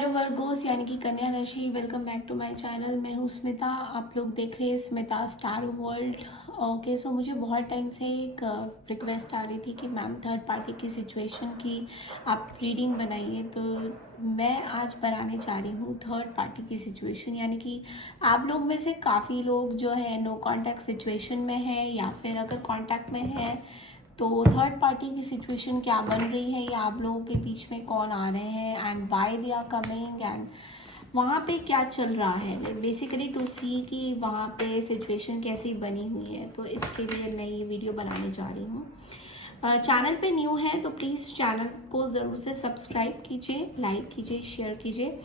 Hello Virgo's यानी कि कन्या राशि, welcome back to my channel. मैं हूँ स्मिता, आप लोग देख रहे हैं Smita star world. Okay, so मुझे बहुत टाइम से एक रिक्वेस्ट आ रही थी कि मैम थर्ड पार्टी की सिचुएशन की आप रीडिंग बनाइए, तो मैं आज बनाने जा रही हूँ थर्ड पार्टी की सिचुएशन। यानी कि आप लोग में से काफ़ी लोग जो है नो कॉन्टैक्ट सिचुएशन में है, या फिर अगर कॉन्टैक्ट में है तो थर्ड पार्टी की सिचुएशन क्या बन रही है, या आप लोगों के बीच में कौन आ रहे हैं and why they are coming and वहाँ पे क्या चल रहा है, बेसिकली टू सी कि वहाँ पे सिचुएशन कैसी बनी हुई है। तो इसके लिए मैं ये वीडियो बनाने जा रही हूँ। चैनल पे न्यू है तो प्लीज़ चैनल को ज़रूर से सब्सक्राइब कीजिए, लाइक कीजिए, शेयर कीजिए।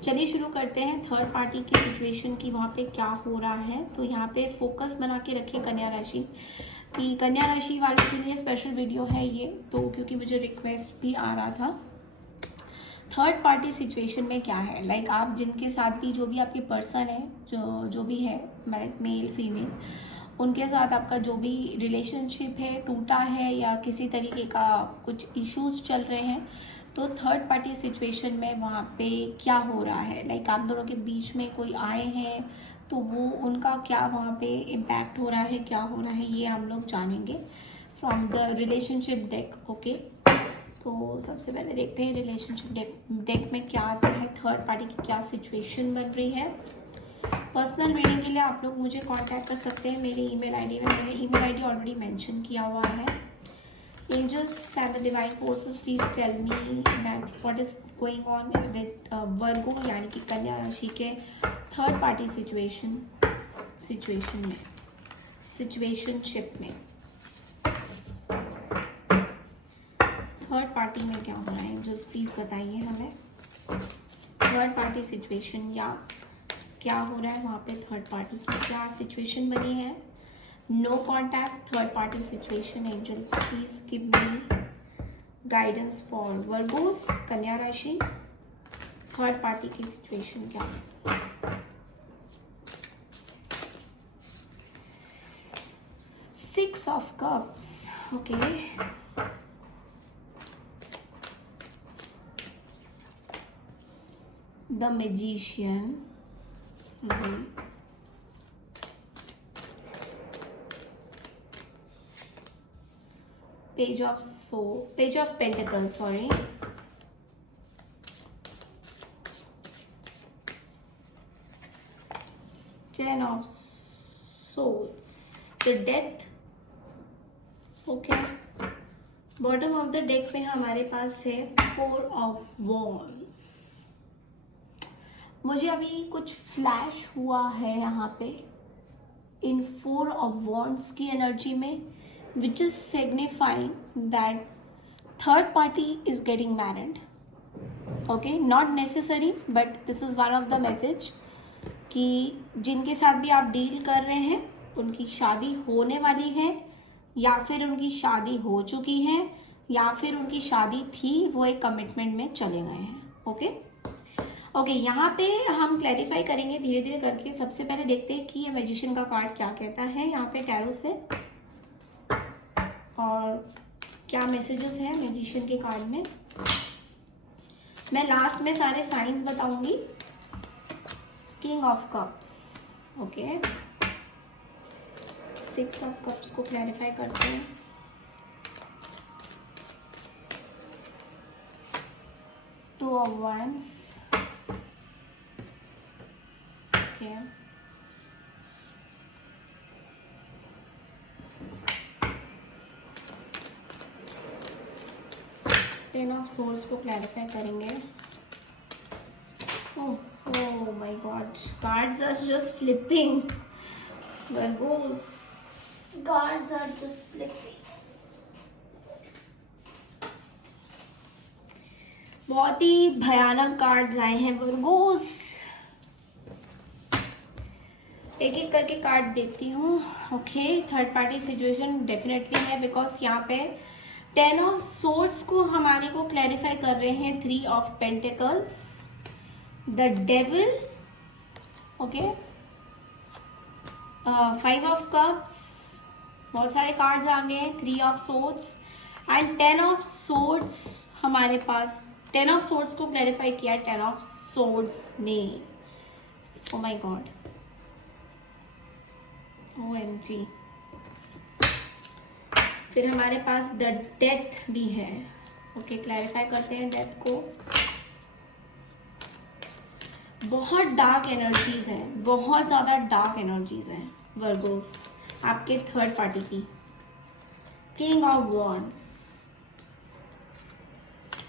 चलिए शुरू करते हैं थर्ड पार्टी की सिचुएशन की वहाँ पे क्या हो रहा है। तो यहाँ पे फोकस बना के रखिए कन्या राशि कि कन्या राशि वालों के लिए स्पेशल वीडियो है ये, तो क्योंकि मुझे रिक्वेस्ट भी आ रहा था। थर्ड पार्टी सिचुएशन में क्या है, लाइक आप जिनके साथ भी, जो भी आपके पर्सन है, जो भी है, मेल फीमेल, उनके साथ आपका जो भी रिलेशनशिप है टूटा है या किसी तरीके का कुछ इश्यूज चल रहे हैं, तो थर्ड पार्टी सिचुएशन में वहाँ पे क्या हो रहा है, लाइक आप दोनों के बीच में कोई आए हैं तो वो उनका क्या वहाँ पे इम्पैक्ट हो रहा है, क्या हो रहा है, ये हम लोग जानेंगे from the relationship deck. Okay, तो सबसे पहले देखते हैं रिलेशनशिप डेक में क्या आता है, थर्ड पार्टी की क्या सिचुएशन बन रही है। पर्सनल रीडिंग के लिए आप लोग मुझे कांटेक्ट कर सकते हैं मेरी ईमेल आईडी में, मैंने ईमेल आईडी ऑलरेडी मेंशन किया हुआ है। Angels and the divine forces please tell me that what is going on with Virgo यानी कि कन्या राशि के थर्ड पार्टी सिचुएशनशिप में थर्ड पार्टी में क्या हो रहा है। एंजल्स प्लीज बताइए हमें थर्ड पार्टी सिचुएशन या क्या हो रहा है वहाँ पे, थर्ड पार्टी की क्या सिचुएशन बनी है। No contact third party situation. Angel please give me guidance for Virgos कन्या राशि, थर्ड पार्टी की सिचुएशन क्या है। Six of cups, okay, the magician, page of pentacle, sorry, ten of swords, the death. Okay, bottom of the deck पे हमारे पास है four of wands. मुझे अभी कुछ फ्लैश हुआ है यहाँ पे इन फोर ऑफ वॉन्ड्स की एनर्जी में, which is signifying that third party is getting married. Okay, not necessary but this is one of the message कि जिनके साथ भी आप डील कर रहे हैं उनकी शादी होने वाली है, या फिर उनकी शादी हो चुकी है, या फिर उनकी शादी थी, वो एक कमिटमेंट में चले गए हैं। ओके, यहाँ पे हम क्लैरिफाई करेंगे धीरे धीरे करके। सबसे पहले देखते हैं कि ये मैजिशियन का कार्ड क्या कहता है यहाँ पे टैरो से, और क्या मैसेजेस हैं मैजिशियन के कार्ड में। मैं लास्ट में सारे साइंस बताऊंगी। King of cups, okay, six of cups को क्लैरिफाई करते हैं। Two of wands, okay, ten of swords को क्लैरिफाई करेंगे। Oh my god, cards are just flipping Virgos, cards are just flipping. बहुत ही भयानक कार्ड्स आए हैं वर्गोस। एक एक करके कार्ड देखती हूँ। Okay, third party situation definitely है, बिकॉज यहाँ पे टेन ऑफ सोर्ड्स को हमारे को क्लैरिफाई कर रहे हैं three of pentacles, the devil, okay, five of cups, बहुत सारे कार्ड्स आ गए, three of swords and ten of swords हमारे पास 10 ऑफ सोर्ड्स को क्लैरिफाई किया 10 ऑफ सोर्ड्स ने। Oh my God, OMG। फिर हमारे पास द डेथ भी है। ओके, क्लैरिफाई करते हैं डेथ को। बहुत डार्क एनर्जीज है, बहुत ज्यादा डार्क एनर्जीज हैं वर्गोस आपके थर्ड पार्टी की। King of wands,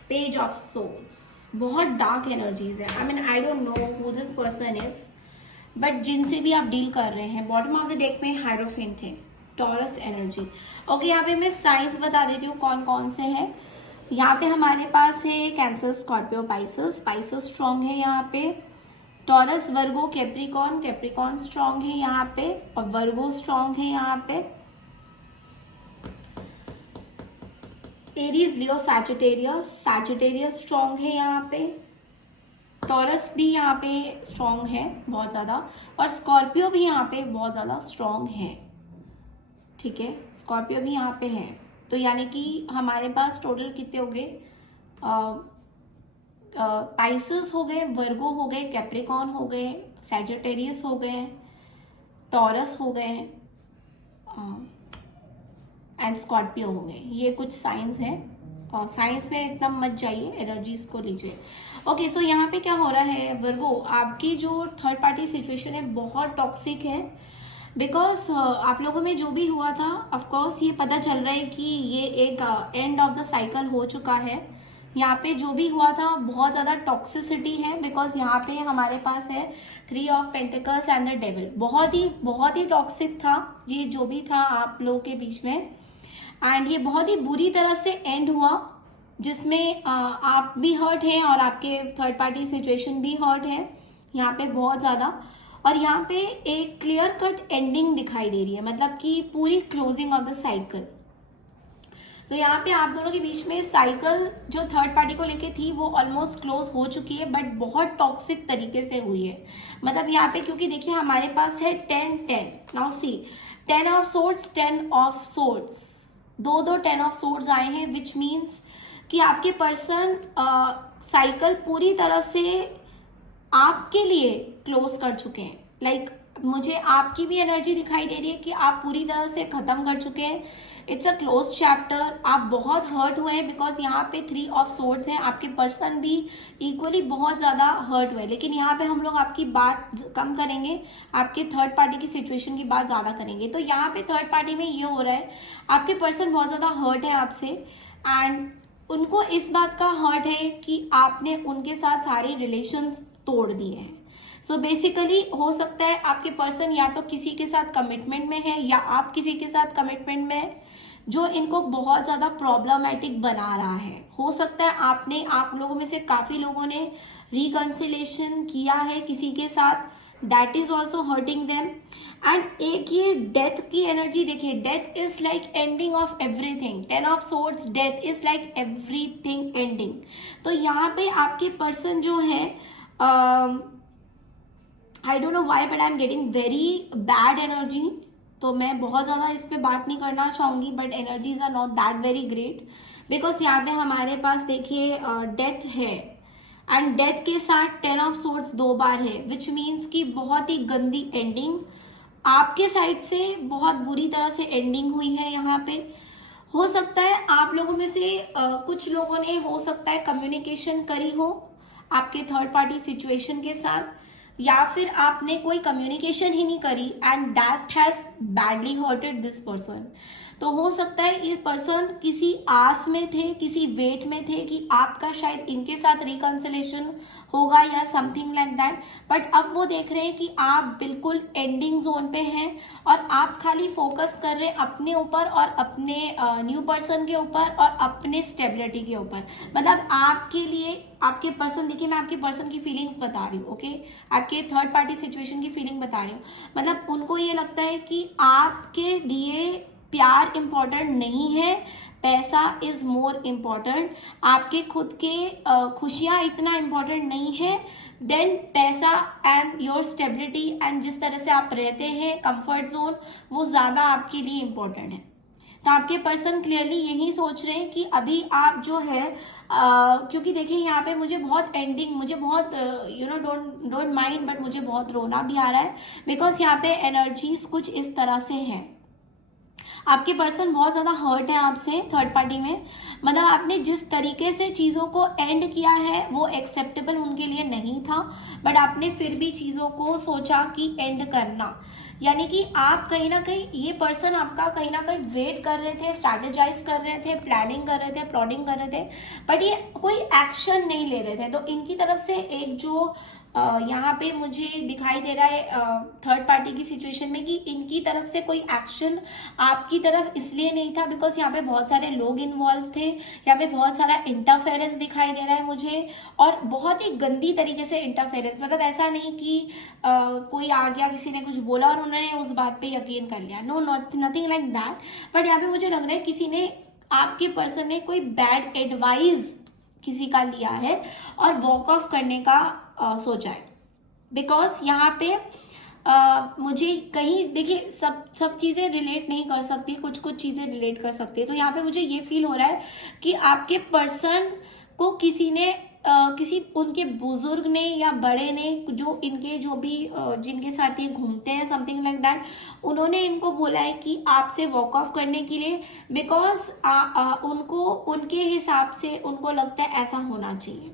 page of swords, बहुत डार्क एनर्जीज है। I mean I don't know who this person is, but जिनसे भी आप डील कर रहे हैं। बॉटम ऑफ द डेक में हायरोफेंट है, टॉरस एनर्जी। ओके, यहाँ पे मैं साइंस बता देती हूँ कौन कौन से हैं। यहाँ पे हमारे पास है cancer, Scorpio, Pisces. Pisces strong है यहाँ पे। टॉरस, वर्गो, कैप्रिकॉन, कैप्रिकॉन स्ट्रांग है यहाँ पे, और वर्गो स्ट्रांग है यहाँ पे। एरीज, लियो, सैजिटेरियस, सैजिटेरियस स्ट्रांग है यहाँ पे। टॉरस भी यहाँ पे स्ट्रांग है बहुत ज़्यादा, और स्कॉर्पियो भी यहाँ पे बहुत ज़्यादा स्ट्रांग है। ठीक है, स्कॉर्पियो भी यहाँ पे है। तो यानी कि हमारे पास टोटल कितने हो गए? पाइसेस हो गए, वर्गो हो गए, कैप्रिकॉन हो गए, सैजिटेरियस हो गए, टॉरस हो गए, एंड स्कॉर्पियो हो गए। ये कुछ साइंस है। साइंस में इतना मत जाइए, एनर्जीज को लीजिए। ओके, सो यहाँ पे क्या हो रहा है वर्गो, आपकी जो थर्ड पार्टी सिचुएशन है बहुत टॉक्सिक है। बिकॉज आप लोगों में जो भी हुआ था, ऑफकोर्स ये पता चल रहा है कि ये एक एंड ऑफ द साइकिल हो चुका है। यहाँ पे जो भी हुआ था बहुत ज़्यादा टॉक्सिसिटी है। बिकॉज यहाँ पे हमारे पास है 3 of pentacles and the devil. बहुत ही टॉक्सिक था ये जो भी था आप लोगों के बीच में, एंड ये बहुत ही बुरी तरह से एंड हुआ, जिसमें आप भी हर्ट हैं और आपके थर्ड पार्टी सिचुएशन भी हर्ट है यहाँ पे बहुत ज़्यादा। और यहाँ पे एक क्लियर कट एंडिंग दिखाई दे रही है, मतलब कि पूरी क्लोजिंग ऑफ द साइकिल। तो यहाँ पे आप दोनों के बीच में साइकिल जो थर्ड पार्टी को लेके थी वो ऑलमोस्ट क्लोज हो चुकी है, बट बहुत टॉक्सिक तरीके से हुई है। मतलब यहाँ पे क्योंकि देखिए हमारे पास है 10-10। Now see 10 of swords, 10 of swords, दो 10 ऑफ सोर्ड्स आए हैं, विच मीन्स कि आपके पर्सन साइकिल पूरी तरह से आपके लिए क्लोज कर चुके हैं। लाइक मुझे आपकी भी एनर्जी दिखाई दे रही है कि आप पूरी तरह से खत्म कर चुके हैं। It's a close chapter. आप बहुत हर्ट हुए हैं बिकॉज यहाँ पे 3 ऑफ सोर्ड्स हैं। आपके पर्सन भी इक्वली बहुत ज़्यादा हर्ट हुए, लेकिन यहाँ पे हम लोग आपकी बात कम करेंगे, आपके थर्ड पार्टी की सिचुएशन की बात ज़्यादा करेंगे। तो यहाँ पे थर्ड पार्टी में ये हो रहा है, आपके पर्सन बहुत ज़्यादा हर्ट है आपसे, एंड उनको इस बात का हर्ट है कि आपने उनके साथ सारे रिलेशंस तोड़ दिए हैं। सो बेसिकली हो सकता है आपके पर्सन या तो किसी के साथ कमिटमेंट में है या आप किसी के साथ कमिटमेंट में है, जो इनको बहुत ज़्यादा प्रॉब्लमेटिक बना रहा है। हो सकता है आप लोगों में से काफ़ी लोगों ने रिकंसिलेशन किया है किसी के साथ, that is also hurting them. And एक ये डेथ की एनर्जी देखिए, death is like ending of everything. 10 of swords, death is like everything ending. तो यहाँ पे आपके पर्सन जो है, आई don't know why but I am getting very bad energy. तो मैं बहुत ज़्यादा इस पे बात नहीं करना चाहूँगी, but energies are not that very great. Because यहाँ पे हमारे पास देखिए डेथ है, एंड डेथ के साथ 10 ऑफ सोर्ड्स 2 बार है, विच मीन्स कि बहुत ही गंदी एंडिंग आपके साइड से, बहुत बुरी तरह से एंडिंग हुई है यहाँ पे। हो सकता है आप लोगों में से कुछ लोगों ने हो सकता है कम्युनिकेशन करी हो आपके थर्ड पार्टी सिचुएशन के साथ, या फिर आपने कोई कम्युनिकेशन ही नहीं करी and that has badly hurted this person. तो हो सकता है ये पर्सन किसी आस में थे, किसी वेट में थे कि आपका शायद इनके साथ रिकंसिलेशन होगा या समथिंग लाइक दैट, बट अब वो देख रहे हैं कि आप बिल्कुल एंडिंग जोन पे हैं और आप खाली फोकस कर रहे हैं अपने ऊपर और अपने न्यू पर्सन के ऊपर और अपने स्टेबिलिटी के ऊपर। मतलब आपके लिए आपके पर्सन, देखिए मैं आपके पर्सन की फीलिंग्स बता रही हूँ, ओके, आपके थर्ड पार्टी सिचुएशन की फीलिंग बता रही हूँ। मतलब उनको ये लगता है कि आपके लिए प्यार इम्पोर्टेंट नहीं है, पैसा इज मोर इम्पोर्टेंट। आपके खुद के खुशियाँ इतना इम्पोर्टेंट नहीं है देन पैसा, एंड योर स्टेबिलिटी एंड जिस तरह से आप रहते हैं कंफर्ट जोन, वो ज़्यादा आपके लिए इम्पोर्टेंट है। तो आपके पर्सन क्लियरली यही सोच रहे हैं कि अभी आप जो है क्योंकि देखिए यहाँ पे मुझे बहुत एंडिंग, मुझे बहुत डोंट माइंड, बट मुझे बहुत रोना भी आ रहा है, बिकॉज यहाँ पे एनर्जीज कुछ इस तरह से हैं। आपके पर्सन बहुत ज़्यादा हर्ट है आपसे थर्ड पार्टी में, मतलब आपने जिस तरीके से चीज़ों को एंड किया है वो एक्सेप्टेबल उनके लिए नहीं था, बट आपने फिर भी चीज़ों को सोचा कि एंड करना, यानी कि आप कहीं ना कहीं, ये पर्सन आपका कहीं ना कहीं वेट कर रहे थे, स्ट्रैटेजाइज कर रहे थे, प्लानिंग कर रहे थे, प्लॉटिंग कर रहे थे, बट ये कोई एक्शन नहीं ले रहे थे। तो इनकी तरफ से एक जो यहाँ पे मुझे दिखाई दे रहा है थर्ड पार्टी की सिचुएशन में कि इनकी तरफ से कोई एक्शन आपकी तरफ इसलिए नहीं था बिकॉज यहाँ पे बहुत सारे लोग इन्वॉल्व थे, यहाँ पे बहुत सारा इंटरफेरेंस दिखाई दे रहा है मुझे, और बहुत ही गंदी तरीके से इंटरफेरेंस, मतलब ऐसा नहीं कि कोई आ गया, किसी ने कुछ बोला और उन्होंने उस बात पे यकीन कर लिया, no, nothing like that. But यहाँ पे मुझे लग रहा है किसी ने, आपके पर्सन ने कोई बैड एडवाइस किसी का लिया है और वॉक ऑफ करने का सोचा है, बिकॉज यहाँ पे मुझे कहीं, देखिए सब चीज़ें रिलेट नहीं कर सकती, कुछ कुछ चीज़ें रिलेट कर सकती है। तो यहाँ पे मुझे ये फील हो रहा है कि आपके पर्सन को किसी ने किसी उनके बुजुर्ग ने या बड़े ने, जो इनके जो भी जिनके साथ ये घूमते हैं, समथिंग लाइक दैट, उन्होंने इनको बोला है कि आपसे वॉक ऑफ करने के लिए, बिकॉज उनको उनके हिसाब से उनको लगता है ऐसा होना चाहिए।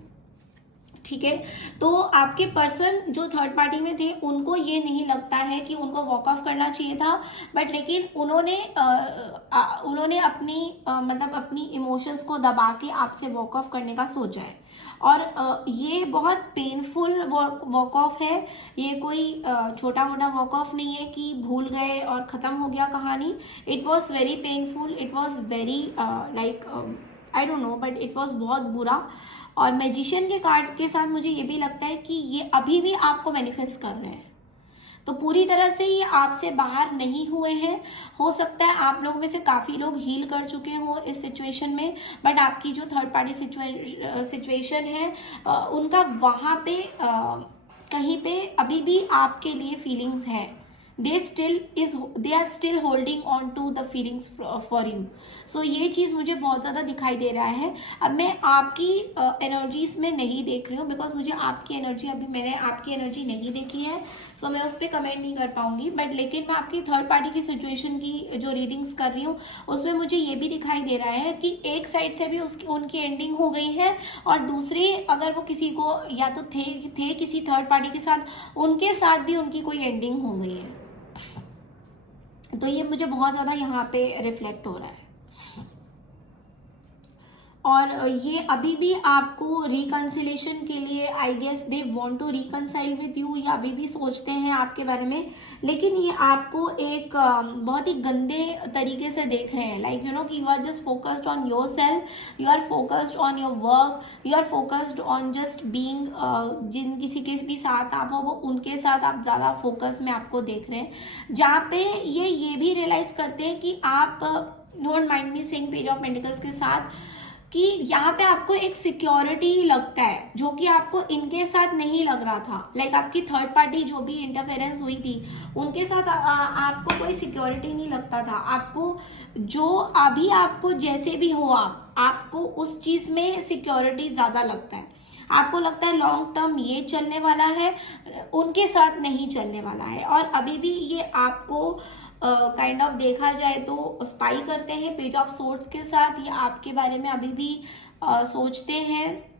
ठीक है, तो आपके पर्सन जो थर्ड पार्टी में थे उनको ये नहीं लगता है कि उनको वॉक ऑफ करना चाहिए था, बट लेकिन उन्होंने अपनी मतलब अपनी इमोशंस को दबा के आपसे वॉक ऑफ करने का सोचा है। और ये बहुत पेनफुल वॉक ऑफ है, ये कोई छोटा मोटा वॉक ऑफ नहीं है कि भूल गए और ख़त्म हो गया कहानी। It was very painful, it was very like I don't no, but it was बहुत बुरा। और मैजिशियन के कार्ड के साथ मुझे ये भी लगता है कि ये अभी भी आपको मैनिफेस्ट कर रहे हैं, तो पूरी तरह से ये आपसे बाहर नहीं हुए हैं। हो सकता है आप लोगों में से काफ़ी लोग हील कर चुके हो इस सिचुएशन में, बट आपकी जो थर्ड पार्टी सिचुएशन है उनका वहाँ पे कहीं पे अभी भी आपके लिए फीलिंग्स है, they are still holding on to the feelings for you। so ये चीज़ मुझे बहुत ज़्यादा दिखाई दे रहा है। अब मैं आपकी एनर्जीज में नहीं देख रही हूँ, बिकॉज मुझे आपकी एनर्जी, अभी मैंने आपकी एनर्जी नहीं देखी है, सो मैं उस पर कमेंट नहीं कर पाऊंगी। बट लेकिन मैं आपकी थर्ड पार्टी की सिचुएशन की जो रीडिंग्स कर रही हूँ उसमें मुझे ये भी दिखाई दे रहा है कि एक साइड से भी उनकी एंडिंग हो गई है, और दूसरी अगर वो किसी को या तो थे किसी थर्ड पार्टी के साथ, उनके साथ भी उनकी कोई एंडिंग हो गई है। तो ये मुझे बहुत ज़्यादा यहाँ पे रिफ्लेक्ट हो रहा है, और ये अभी भी आपको रिकन्सिलेशन के लिए, I guess they want to reconcile with you, या अभी भी सोचते हैं आपके बारे में, लेकिन ये आपको एक बहुत ही गंदे तरीके से देख रहे हैं, लाइक कि you are just focused on yourself, you are focused on your work, you are focused on just being, जिन किसी के भी साथ आप हो वो उनके साथ आप ज़्यादा फोकस में आपको देख रहे हैं, जहाँ पे ये भी रियलाइज करते हैं कि आप, don't mind me saying page of pentacles के साथ, कि यहाँ पे आपको एक सिक्योरिटी लगता है जो कि आपको इनके साथ नहीं लग रहा था। लाइक आपकी थर्ड पार्टी जो भी इंटरफेरेंस हुई थी उनके साथ आपको कोई सिक्योरिटी नहीं लगता था। आपको जो अभी आपको जैसे भी हो आपको उस चीज़ में सिक्योरिटी ज़्यादा लगता है। आपको लगता है लॉन्ग टर्म ये चलने वाला है, उनके साथ नहीं चलने वाला है। और अभी भी ये आपको काइंड ऑफ देखा जाए तो स्पाई करते हैं पेज ऑफ सोर्ड्स के साथ, ये आपके बारे में अभी भी सोचते हैं,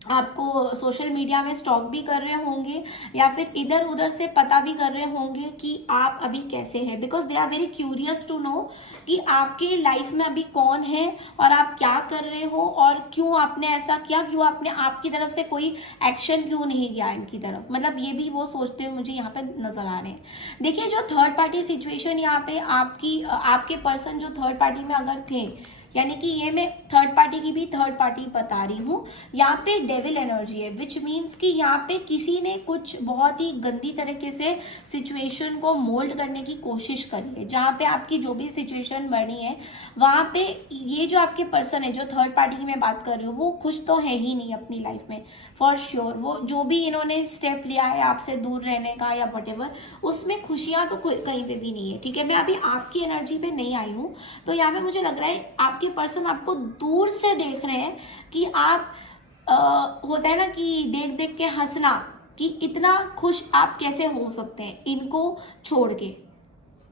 आपको सोशल मीडिया में स्टॉक भी कर रहे होंगे, या फिर इधर उधर से पता भी कर रहे होंगे कि आप अभी कैसे हैं, because they are very curious to know कि आपके लाइफ में अभी कौन है और आप क्या कर रहे हो, और क्यों आपने ऐसा किया, क्यों आपने आपकी तरफ से कोई एक्शन क्यों नहीं किया इनकी तरफ, मतलब ये भी वो सोचते हुए मुझे यहाँ पे नजर आ रहे हैं। देखिए जो थर्ड पार्टी सिचुएशन यहाँ पे आपके पर्सन जो थर्ड पार्टी में अगर थे, यानी कि ये मैं थर्ड पार्टी की भी थर्ड पार्टी बता रही हूँ। यहाँ पे डेविल एनर्जी है, विच मीन्स कि यहाँ पे किसी ने कुछ बहुत ही गंदी तरीके से सिचुएशन को मोल्ड करने की कोशिश करी है। जहाँ पे आपकी जो भी सिचुएशन बनी है वहाँ पे ये जो आपके पर्सन है, जो थर्ड पार्टी की मैं बात कर रही हूँ, वो खुश तो है ही नहीं अपनी लाइफ में फॉर श्योर। वो जो भी इन्होंने स्टेप लिया है आपसे दूर रहने का या वटेवर, उसमें खुशियाँ तो कहीं पे भी नहीं है, ठीक है। मैं अभी आपकी एनर्जी पे नहीं आई हूँ, तो यहाँ पे मुझे लग रहा है आपके पर्सन आपको दूर से देख रहे हैं कि आप होता है ना कि देख देख के हंसना, कि इतना खुश आप कैसे हो सकते हैं इनको छोड़ के।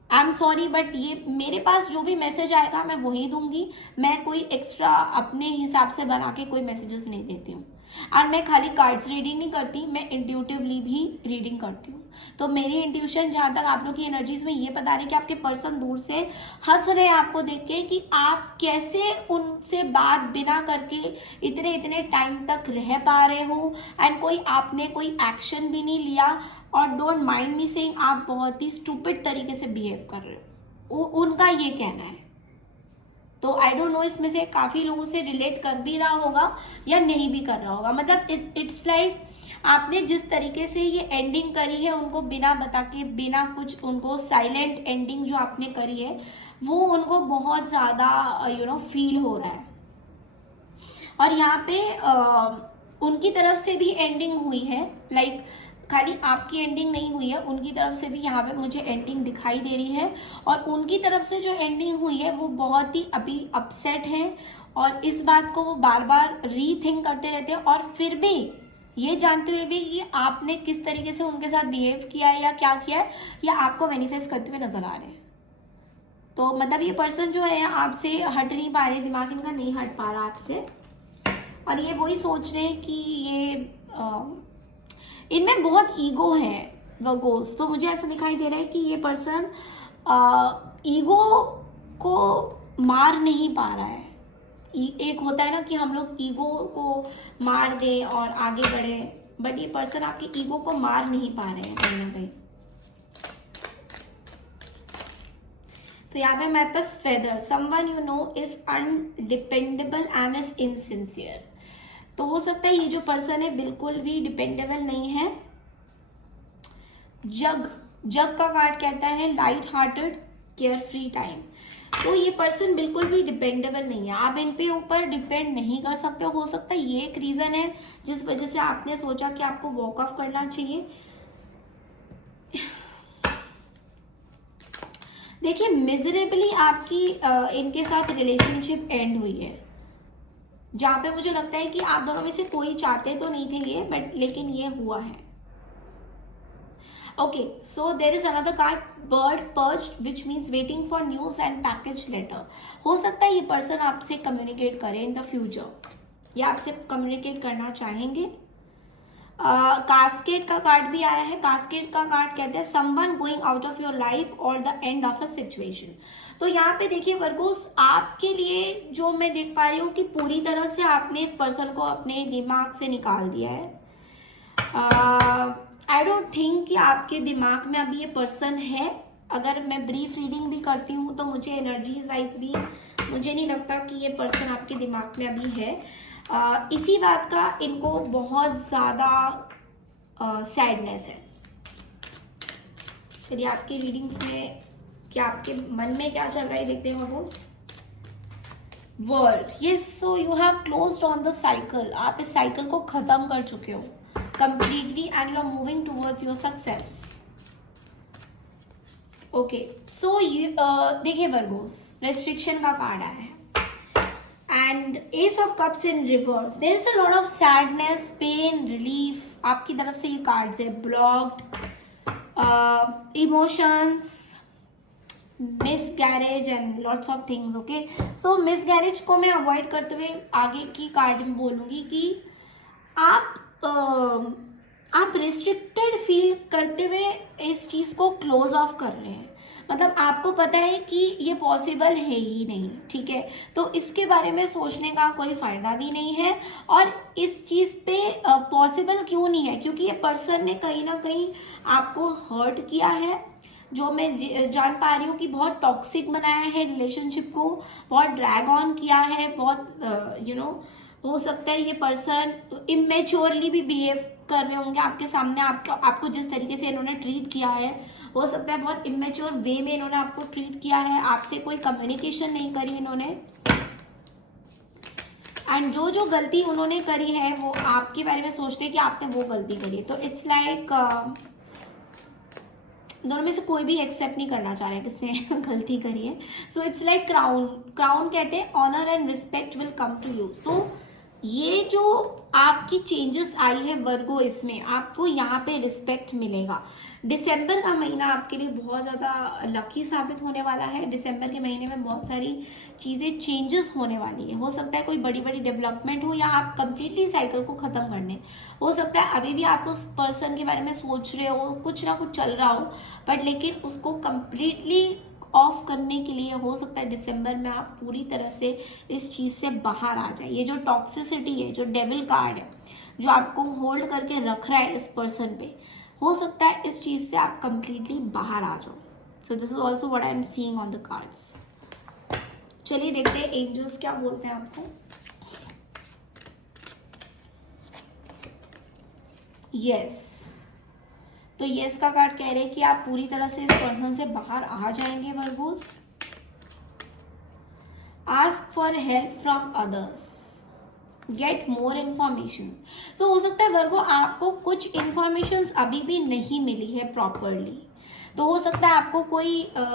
आई एम सॉरी बट ये मेरे पास जो भी मैसेज आएगा मैं वही दूंगी। मैं कोई एक्स्ट्रा अपने हिसाब से बना के कोई मैसेजेस नहीं देती हूँ। और मैं खाली कार्ड्स रीडिंग नहीं करती, मैं इंट्यूटिवली भी रीडिंग करती हूँ। तो मेरी इंट्यूशन जहाँ तक आप लोग की एनर्जीज में ये बता रही है कि आपके पर्सन दूर से हंस रहे हैं आपको देख के कि आप कैसे उनसे बात बिना करके इतने इतने टाइम तक रह पा रहे हो, एंड कोई आपने कोई एक्शन भी नहीं लिया। और डोंट माइंड मी सेइंग, आप बहुत ही स्टूपिड तरीके से बिहेव कर रहे हो, उनका ये कहना है। तो आई डोंट नो इसमें से काफी लोगों से रिलेट कर भी रहा होगा या नहीं भी कर रहा होगा। मतलब इट्स लाइक आपने जिस तरीके से ये एंडिंग करी है उनको बिना बता के, बिना कुछ, उनको साइलेंट एंडिंग जो आपने करी है वो उनको बहुत ज्यादा फील हो रहा है। और यहाँ पे उनकी तरफ से भी एंडिंग हुई है, लाइक खाली आपकी एंडिंग नहीं हुई है, उनकी तरफ से भी यहाँ पे मुझे एंडिंग दिखाई दे रही है। और उनकी तरफ से जो एंडिंग हुई है वो बहुत ही अभी अपसेट है, और इस बात को वो बार बार रीथिंक करते रहते हैं। और फिर भी ये जानते हुए भी कि आपने किस तरीके से उनके साथ बिहेव किया है या क्या किया है, या आपको मैनिफेस्ट करते हुए नजर आ रहे हैं। तो मतलब ये पर्सन जो है आपसे हट नहीं पा रहे, दिमाग इनका नहीं हट पा रहा आपसे, और ये वही सोच रहे हैं कि ये इनमें बहुत ईगो है वर्गोस। तो मुझे ऐसा दिखाई दे रहा है कि ये पर्सन ईगो को मार नहीं पा रहा है। एक होता है ना कि हम लोग ईगो को मार दें और आगे बढ़े, बट ये पर्सन आपके ईगो को मार नहीं पा रहे हैं कहीं ना कहीं। तो यहाँ पे मेरे पास feather, someone you know is undependable and is insincere. तो हो सकता है ये जो पर्सन है बिल्कुल भी डिपेंडेबल नहीं है। जग का कार्ड कहता है light hearted care free time. तो ये पर्सन बिल्कुल भी डिपेंडेबल नहीं है, आप इन पे ऊपर डिपेंड नहीं कर सकते। हो सकता है ये एक रीजन है जिस वजह से आपने सोचा कि आपको वॉक ऑफ करना चाहिए। देखिए मिजरेबली आपकी इनके साथ रिलेशनशिप एंड हुई है, जहां पे मुझे लगता है कि आप दोनों में से कोई चाहते तो नहीं थे ये, बट लेकिन ये हुआ है। Okay, so there is another card bird perched which means waiting for news and package letter. हो सकता है ये पर्सन आपसे कम्युनिकेट करे इन द फ्यूचर, या आपसे कम्युनिकेट करना चाहेंगे। कास्केड का कार्ड भी आया है। कास्केड का कार्ड कहते हैं someone going out of your life और the end of a situation. तो यहाँ पे देखिए वर्गोस, आपके लिए जो मैं देख पा रही हूँ कि पूरी तरह से आपने इस पर्सन को अपने दिमाग से निकाल दिया है। आई डोंट थिंक कि आपके दिमाग में अभी ये पर्सन है। अगर मैं ब्रीफ रीडिंग भी करती हूँ तो मुझे एनर्जीज वाइज भी मुझे नहीं लगता कि ये पर्सन आपके दिमाग में अभी है। इसी बात का इनको बहुत ज़्यादा सैडनेस है। चलिए आपकी रीडिंग्स में क्या आपके मन में क्या चल रहा है देखते हैं Virgos. World, yes, so you have closed on the cycle. आप इस साइकिल को खत्म कर चुके हो completely and you are moving towards your success. Okay, so देखिए वर्गोस, रेस्ट्रिक्शन का कार्ड आया है and ace of cups in reverse. There is a lot of sadness, pain, relief. आपकी तरफ से ये कार्ड्स है blocked, emotions, miscarriage and lots of things. Okay, so miscarriage को मैं अवॉइड करते हुए आगे की कार्ड में बोलूंगी कि आप रिस्ट्रिक्टेड फील करते हुए इस चीज को क्लोज ऑफ कर रहे हैं। मतलब आपको पता है कि ये पॉसिबल है ही नहीं, ठीक है, तो इसके बारे में सोचने का कोई फायदा भी नहीं है। और इस चीज पे पॉसिबल क्यों नहीं है, क्योंकि ये पर्सन ने कहीं ना कहीं आपको हर्ट किया है, जो मैं जान पा रही हूँ कि बहुत टॉक्सिक बनाया है रिलेशनशिप को, बहुत ड्रैग ऑन किया है, बहुत हो सकता है ये पर्सन इमेच्योरली भी बिहेव कर रहे होंगे आपके सामने। आपको जिस तरीके से इन्होंने ट्रीट किया है, हो सकता है बहुत इमेच्योर वे में इन्होंने आपको ट्रीट किया है, आपसे कोई कम्युनिकेशन नहीं करी इन्होंने, एंड जो जो गलती उन्होंने करी है वो आपके बारे में सोचते हैं कि आपने वो गलती करी है। तो इट्स लाइक दोनों में से कोई भी एक्सेप्ट नहीं करना चाह रहा है किसने गलती करी है। सो इट्स लाइक क्राउन कहते हैं honour and respect will come to you. तो ये जो आपकी चेंजेस आई है वर्गो, इसमें आपको यहाँ पे रिस्पेक्ट मिलेगा। दिसंबर का महीना आपके लिए बहुत ज़्यादा लकी साबित होने वाला है। दिसंबर के महीने में बहुत सारी चीज़ें चेंजेस होने वाली है। हो सकता है कोई बड़ी बड़ी डेवलपमेंट हो, या आप कंप्लीटली साइकिल को ख़त्म कर दें। हो सकता है अभी भी आप उस पर्सन के बारे में सोच रहे हो, कुछ ना कुछ चल रहा हो, बट लेकिन उसको कंप्लीटली ऑफ करने के लिए हो सकता है दिसंबर में आप पूरी तरह से इस चीज़ से बाहर आ जाए। ये जो टॉक्सिसिटी है, जो डेविल कार्ड है, जो आपको होल्ड करके रख रहा है इस पर्सन पे, हो सकता है इस चीज़ से आप कंप्लीटली बाहर आ जाओ। So this is also what I am seeing on the cards. चलिए देखते हैं एंजल्स क्या बोलते हैं आपको। यस, तो यस का कार्ड कह रहे हैं कि आप पूरी तरह से इस पर्सन से बाहर आ जाएंगे Virgos. Ask for help from others, get more information. So हो सकता है वर्गो आपको कुछ इन्फॉर्मेशन अभी भी नहीं मिली है प्रॉपरली। तो हो सकता है आपको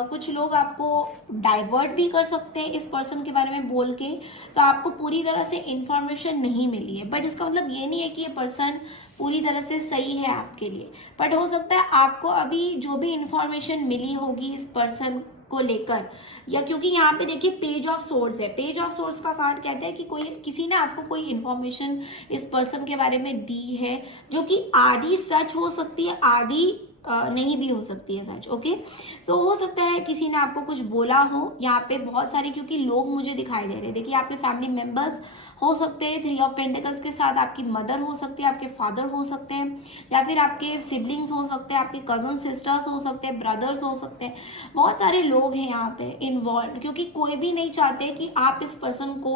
कुछ लोग आपको डाइवर्ट भी कर सकते हैं इस पर्सन के बारे में बोल के। तो आपको पूरी तरह से इन्फॉर्मेशन नहीं मिली है, बट इसका मतलब ये नहीं है कि ये पर्सन पूरी तरह से सही है आपके लिए। बट हो सकता है आपको अभी जो भी इन्फॉर्मेशन मिली होगी इस पर्सन को लेकर, या क्योंकि यहाँ पे देखिए पेज ऑफ सोर्ड्स है। पेज ऑफ सोर्ड्स का कार्ड कहते हैं कि किसी ने आपको कोई इन्फॉर्मेशन इस पर्सन के बारे में दी है, जो कि आधी सच हो सकती है, आधी नहीं भी हो सकती है सच। ओके, सो हो सकता है किसी ने आपको कुछ बोला हो। यहाँ पे बहुत सारे क्योंकि लोग मुझे दिखाई दे रहे हैं। देखिए आपके फैमिली मेंबर्स हो सकते हैं, 3 ऑफ पेंटिकल्स के साथ आपकी मदर हो सकती है, आपके फादर हो सकते हैं, या फिर आपके सिबलिंग्स हो सकते हैं, आपके कजन सिस्टर्स हो सकते हैं, ब्रदर्स हो सकते हैं। बहुत सारे लोग हैं यहाँ पे इन्वॉल्व, क्योंकि कोई भी नहीं चाहते कि आप इस पर्सन को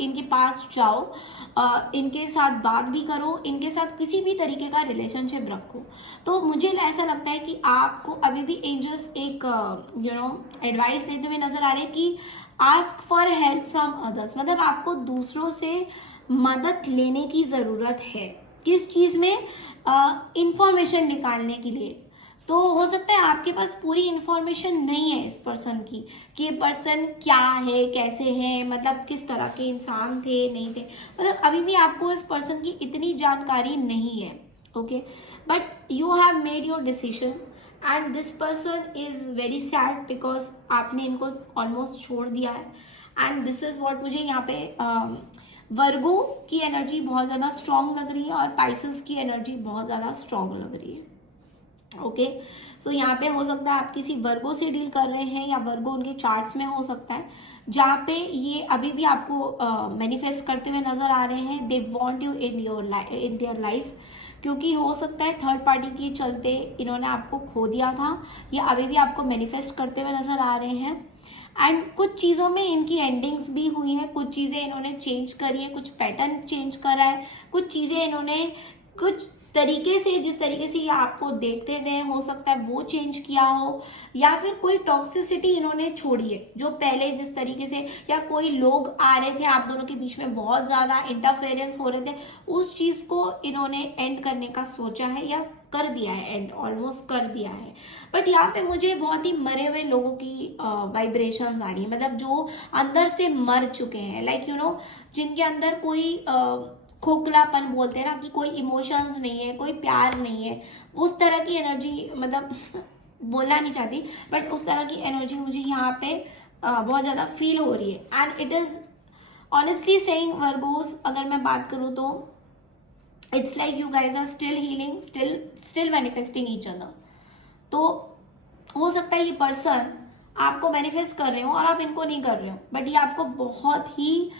इनके पास जाओ, इनके साथ बात भी करो, इनके साथ किसी भी तरीके का रिलेशनशिप रखो। तो मुझे ऐसा लगता है कि आपको अभी भी एंजल्स एक एडवाइस देते हुए नजर आ रहे हैं कि ask for help from others, मतलब आपको दूसरों से मदद लेने की ज़रूरत है। किस चीज़ में? इंफॉर्मेशन निकालने के लिए। तो हो सकता है आपके पास पूरी इंफॉर्मेशन नहीं है इस पर्सन की, कि ये पर्सन क्या है, कैसे है, मतलब किस तरह के इंसान थे, नहीं थे, मतलब अभी भी आपको इस पर्सन की इतनी जानकारी नहीं है। Okay, but you have made your decision and this person is very sad because आपने इनको ऑलमोस्ट छोड़ दिया है। एंड दिस इज व्हाट मुझे यहाँ पे वर्गो की एनर्जी बहुत ज़्यादा स्ट्रांग लग रही है और पाइसेस की एनर्जी बहुत ज़्यादा स्ट्रांग लग रही है। ओके, सो यहाँ पे हो सकता है आप किसी वर्गो से डील कर रहे हैं, या वर्गो उनके चार्ट्स में हो सकता है, जहाँ पे ये अभी भी आपको मैनिफेस्ट करते हुए नजर आ रहे हैं। They want you in their life, क्योंकि हो सकता है थर्ड पार्टी के चलते इन्होंने आपको खो दिया था, ये अभी भी आपको मैनिफेस्ट करते हुए नजर आ रहे हैं। एंड कुछ चीज़ों में इनकी एंडिंग्स भी हुई हैं, कुछ चीज़ें इन्होंने चेंज करी है, कुछ पैटर्न चेंज करा है, कुछ चीज़ें इन्होंने कुछ तरीके से, जिस तरीके से ये आपको देखते थे, हो सकता है वो चेंज किया हो, या फिर कोई टॉक्सिसिटी इन्होंने छोड़ी है जो पहले जिस तरीके से, या कोई लोग आ रहे थे आप दोनों के बीच में, बहुत ज़्यादा इंटरफेरेंस हो रहे थे, उस चीज़ को इन्होंने एंड करने का सोचा है या कर दिया है, एंड ऑलमोस्ट कर दिया है। बट यहाँ पे मुझे बहुत ही मरे हुए लोगों की वाइब्रेशंस आ रही है, मतलब जो अंदर से मर चुके हैं, लाइक जिनके अंदर कोई खोखलापन बोलते हैं ना, कि कोई इमोशंस नहीं है, कोई प्यार नहीं है, उस तरह की एनर्जी, मतलब बोलना नहीं चाहती, बट उस तरह की एनर्जी मुझे यहाँ पे बहुत ज़्यादा फील हो रही है। And it is honestly saying Virgos, अगर मैं बात करूँ तो it's like you guys are still healing, still manifesting each other. तो हो सकता है ये पर्सन आपको मैनिफेस्ट कर रहे हो और आप इनको नहीं कर रहे हो, बट ये आपको बहुत ही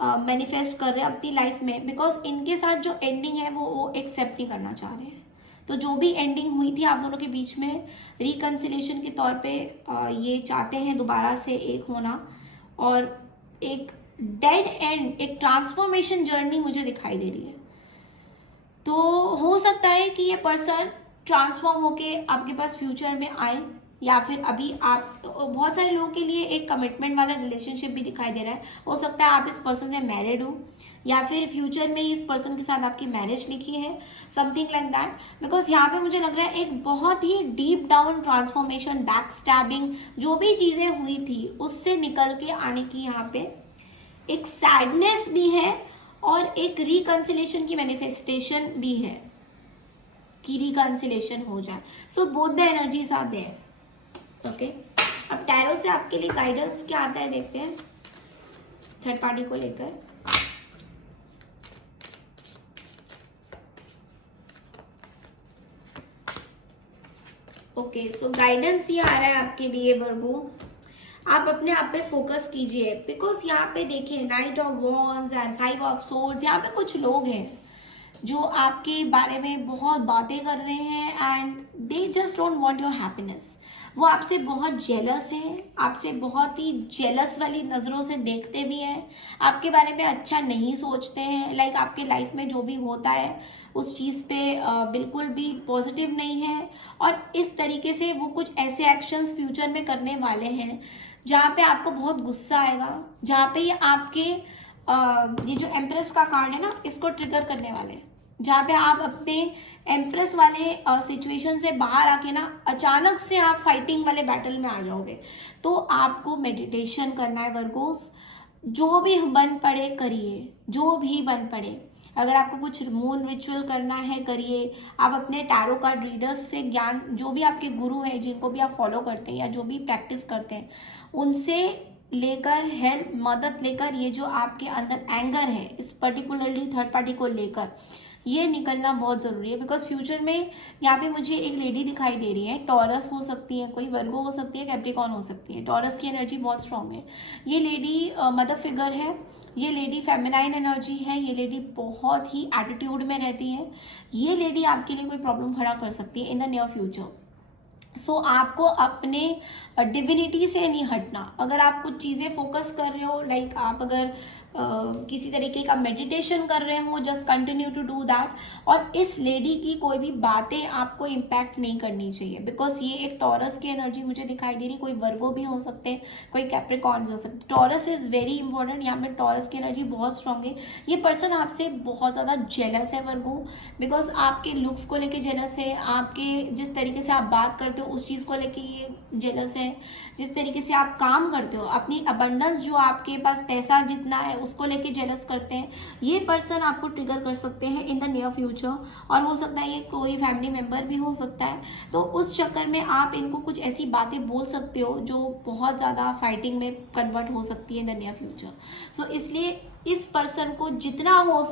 मैनिफेस्ट कर रहे हैं अपनी लाइफ में, बिकॉज इनके साथ जो एंडिंग है वो एक्सेप्ट नहीं करना चाह रहे हैं। तो जो भी एंडिंग हुई थी आप दोनों के बीच में, रिकन्सिलेशन के तौर पे ये चाहते हैं दोबारा से एक होना, और एक डेड एंड, एक ट्रांसफॉर्मेशन जर्नी मुझे दिखाई दे रही है। तो हो सकता है कि ये पर्सन ट्रांसफॉर्म होके आपके पास फ्यूचर में आए, या फिर अभी आप, बहुत सारे लोगों के लिए एक कमिटमेंट वाला रिलेशनशिप भी दिखाई दे रहा है। हो सकता है आप इस पर्सन से मैरिड हो, या फिर फ्यूचर में इस पर्सन के साथ आपकी मैरिज लिखी है, समथिंग लाइक दैट। बिकॉज यहाँ पे मुझे लग रहा है एक बहुत ही deep down transformation, backstabbing, जो भी चीजें हुई थी उससे निकल के आने की यहाँ पे एक सैडनेस भी है, और एक रिकन्सिलेशन की मैनिफेस्टेशन भी है कि रिकन्सिलेशन हो जाए। So both the energies are there. Okay, अब टैरो से आपके लिए गाइडेंस क्या आता है देखते हैं थर्ड पार्टी को लेकर। ओके, सो गाइडेंस ये आ रहा है आपके लिए वर्गो, आप अपने आप पे फोकस कीजिए। बिकॉज यहाँ पे देखिए night of wands and 5 of swords, यहाँ पे कुछ लोग हैं जो आपके बारे में बहुत बातें कर रहे हैं and they just don't want your happiness. वो आपसे बहुत जेलस हैं, आपसे बहुत ही जेलस वाली नज़रों से देखते भी हैं, आपके बारे में अच्छा नहीं सोचते हैं। लाइक आपके लाइफ में जो भी होता है उस चीज़ पे बिल्कुल भी पॉजिटिव नहीं है, और इस तरीके से वो कुछ ऐसे एक्शंस फ्यूचर में करने वाले हैं जहाँ पे आपको बहुत गुस्सा आएगा, जहाँ पे ये आपके ये जो एम्प्रेस का कार्ड है ना, इसको ट्रिगर करने वाले हैं, जहाँ पे आप अपने एम्प्रेस वाले सिचुएशन से बाहर आके ना अचानक से आप फाइटिंग वाले बैटल में आ जाओगे। तो आपको मेडिटेशन करना है वर्गोस, जो भी बन पड़े करिए, जो भी बन पड़े। अगर आपको कुछ मून रिचुअल करना है करिए, आप अपने टैरो कार्ड रीडर्स से ज्ञान, जो भी आपके गुरु हैं जिनको भी आप फॉलो करते हैं या जो भी प्रैक्टिस करते हैं, उनसे लेकर हेल्प, मदद लेकर, ये जो आपके अंदर एंगर है इस पर्टिकुलरली थर्ड पार्टी को लेकर, ये निकलना बहुत ज़रूरी है। बिकॉज फ्यूचर में यहाँ पे मुझे एक लेडी दिखाई दे रही है, टॉरस हो सकती है, कोई वर्गो हो सकती है, कैप्रिकॉर्न हो सकती है। टॉरस की एनर्जी बहुत स्ट्रांग है। ये लेडी मदर फिगर है, ये लेडी फेमिनाइन एनर्जी है, ये लेडी बहुत ही एटीट्यूड में रहती है। ये लेडी आपके लिए कोई प्रॉब्लम खड़ा कर सकती है इन द नियर फ्यूचर। सो आपको अपने डिविनिटी से नहीं हटना। अगर आप कुछ चीज़ें फोकस कर रहे हो, लाइक आप अगर किसी तरीके का मेडिटेशन कर रहे हो, just continue to do that. और इस लेडी की कोई भी बातें आपको इम्पैक्ट नहीं करनी चाहिए, बिकॉज ये एक टॉरस की एनर्जी मुझे दिखाई दे रही। कोई वर्गो भी हो सकते हैं, कोई कैप्रिकॉर्न भी हो सकते हैं। टॉरस इज वेरी इंपॉर्टेंट, यहाँ पे टॉरस की एनर्जी बहुत स्ट्रांग है। ये पर्सन आपसे बहुत ज़्यादा जेलस है वर्गो, बिकॉज आपके लुक्स को लेके जेलस है, आपके जिस तरीके से आप बात करते हो उस चीज़ को लेके ये जेलस है, जिस तरीके से आप काम करते हो, अपनी अबंडेंस जो आपके पास पैसा जितना है उसको लेके जेलस करते हैं। ये पर्सन आपको ट्रिगर कर सकते हैं इन द नियर फ्यूचर, और हो सकता है ये कोई फैमिली मेंबर भी हो सकता है। तो उस चक्कर में आप इनको कुछ ऐसी बातें बोल सकते हो जो बहुत ज़्यादा फाइटिंग में कन्वर्ट हो सकती है इन द नियर फ्यूचर। सो इसलिए इस पर्सन को जितना हो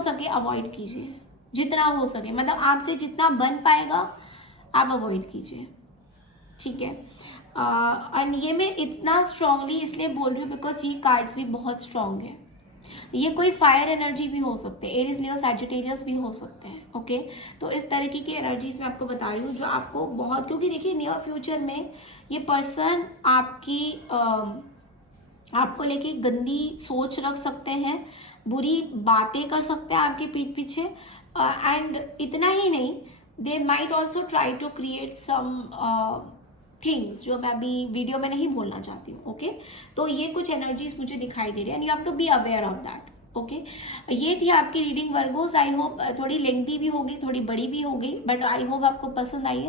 सके अवॉइड कीजिए, जितना हो सके, मतलब आपसे जितना बन पाएगा आप अवॉइड कीजिए, ठीक है। और ये मैं इतना स्ट्रांगली इसलिए बोल रही हूँ बिकॉज ये कार्ड्स भी बहुत स्ट्रांग है। ये कोई फायर एनर्जी भी हो सकते हैं, एरिस, लियो, सैजिटेरियस भी हो सकते हैं। ओके, तो इस तरीके की एनर्जीज मैं आपको बता रही हूँ जो आपको बहुत, क्योंकि देखिए नियर फ्यूचर में ये पर्सन आपको लेके गंदी सोच रख सकते हैं, बुरी बातें कर सकते हैं आपके पीठ पीछे, एंड इतना ही नहीं, they might also try to create some things जो मैं अभी वीडियो में नहीं बोलना चाहती हूँ। ओके, तो ये कुछ एनर्जीज मुझे दिखाई दे रही है and you have to be aware of that. Okay, ये थी आपकी रीडिंग वर्गोस। आई होप थोड़ी लेंथी भी होगी, थोड़ी बड़ी भी होगी, बट आई होप आपको पसंद आई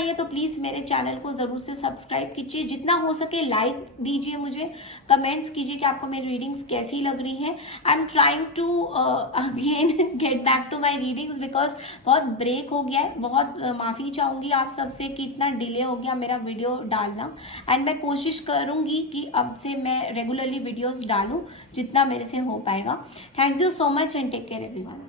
है। तो प्लीज़ मेरे चैनल को ज़रूर से सब्सक्राइब कीजिए, जितना हो सके लाइक दीजिए, मुझे कमेंट्स कीजिए कि आपको मेरी रीडिंग्स कैसी लग रही हैं। I am trying to again get back to my readings because बहुत ब्रेक हो गया है। बहुत माफ़ी चाहूँगी आप सबसे कि इतना डिले हो गया मेरा वीडियो डालना, एंड मैं कोशिश करूँगी कि अब से मैं रेगुलरली वीडियोज़ डालूँ जितना मेरे से हो पाएगा। Thank you so much and take care everyone.